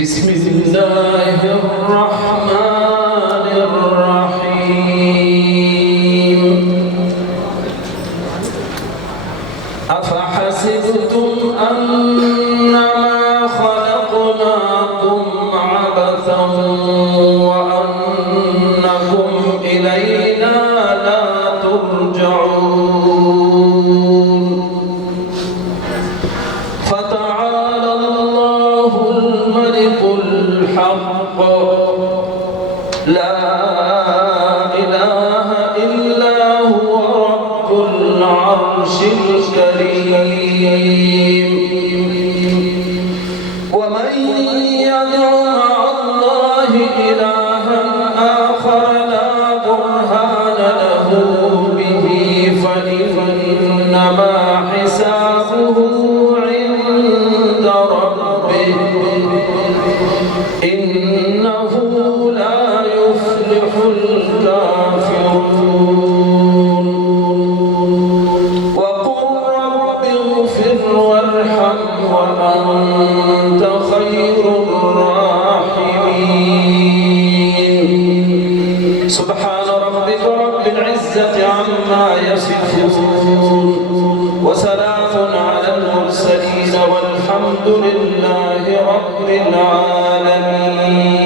بسم الله الرحمن الرحيم أفحسبتم أنما خلقناكم عبثا وأنكم إلينا لا ترجعون فتعالى الله الملك الحق لا إله إلا هو رب العرش الكريم ومن يدع مع الله إلها آخر لا برهان له به فإنما حسابه عند ربه إنه لا يفلح الكافرون وقل رب اغفر وارحم وأنت خير الراحمين سبحان ربك رب العزة عما يصفون وسلام على المرسلين والحمد لله رب العالمين.